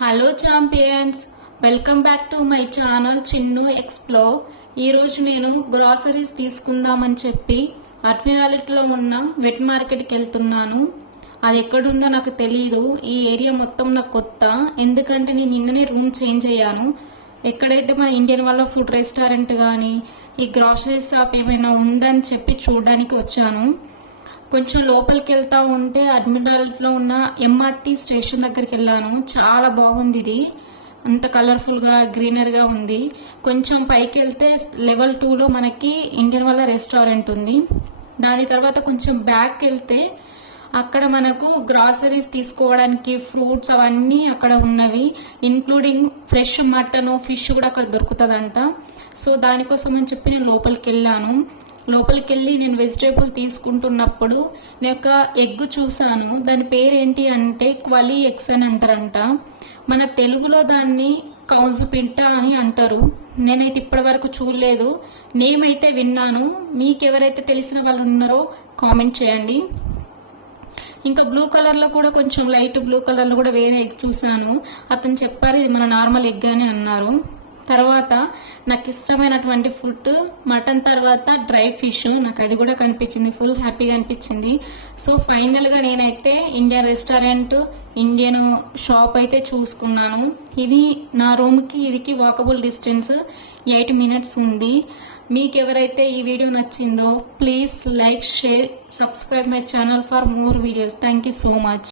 Hello champions, welcome back to my channel Chinnu explore. ఈరోజు నేను groceries తీసుకుందామని చెప్పి అడ్మిరాలిటీలో ఉన్న వెట్ మార్కెట్కి వెళ్తున్నాను. అది ఎక్కడుందో నాకు తెలియదు. ఈ ఏరియా మొత్తం నాకు కొత్త, ఎందుకంటే నేను నిన్ననే రూమ్ చేంజ్ అయ్యాను. ఎక్కడైతే మన ఇండియన్ వాళ్ళ ఫుడ్ రెస్టారెంట్ కానీ ఈ గ్రాసరీ షాప్ ఏమైనా ఉందని చెప్పి చూడడానికి వచ్చాను. కొంచెం లోపలికి వెళ్తా ఉంటే అడ్మిరాలిటీలో ఉన్న ఎంఆర్టీ స్టేషన్ దగ్గరికి వెళ్ళాను. చాలా బాగుంది, ఇది అంత కలర్ఫుల్గా గ్రీనరీగా ఉంది. కొంచెం పైకి వెళ్తే లెవెల్ 2లో మనకి ఇండియన్ వాళ్ళ రెస్టారెంట్ ఉంది. దాని తర్వాత కొంచెం బ్యాక్ వెళ్తే అక్కడ మనకు గ్రాసరీస్ తీసుకోవడానికి ఫ్రూట్స్ అవన్నీ అక్కడ ఉన్నవి, ఇన్క్లూడింగ్ ఫ్రెష్ మటన్ ఫిష్ కూడా అక్కడ దొరుకుతుందంట. సో దానికోసం అని చెప్పి నేను లోపలికి వెళ్ళాను. లోపలికి వెళ్ళి నేను వెజిటేబుల్ తీసుకుంటున్నప్పుడు నేను ఒక ఎగ్ చూసాను. దాని పేరు ఏంటి అంటే క్వలీ ఎగ్స్ అని అంటారంట. మన తెలుగులో దాన్ని కౌజు పింట అని అంటారు. నేనైతే ఇప్పటి వరకు చూడలేదు, నేమ్ అయితే విన్నాను. మీకెవరైతే తెలిసిన వాళ్ళు ఉన్నారో కామెంట్ చేయండి. ఇంకా బ్లూ కలర్లో కూడా కొంచెం లైట్ బ్లూ కలర్లో కూడా వేరే ఎగ్ చూసాను. అతను చెప్పారు ఇది మన నార్మల్ ఎగ్ అని అన్నారు. తర్వాత నాకు ఇష్టమైనటువంటి ఫుడ్ మటన్, తర్వాత డ్రై ఫిష్, నాకు అది కూడా కనిపించింది. ఫుల్ హ్యాపీగా అనిపించింది. సో ఫైనల్గా నేనైతే ఇండియన్ రెస్టారెంట్, ఇండియన్ షాప్ అయితే చూసుకున్నాను. ఇది నా రూమ్కి ఇదికి వాకబుల్ డిస్టెన్స్ 8 minutes ఉంది. మీకు ఎవరైతే ఈ వీడియో నచ్చిందో please like, share, subscribe my channel for more videos. Thank you so much.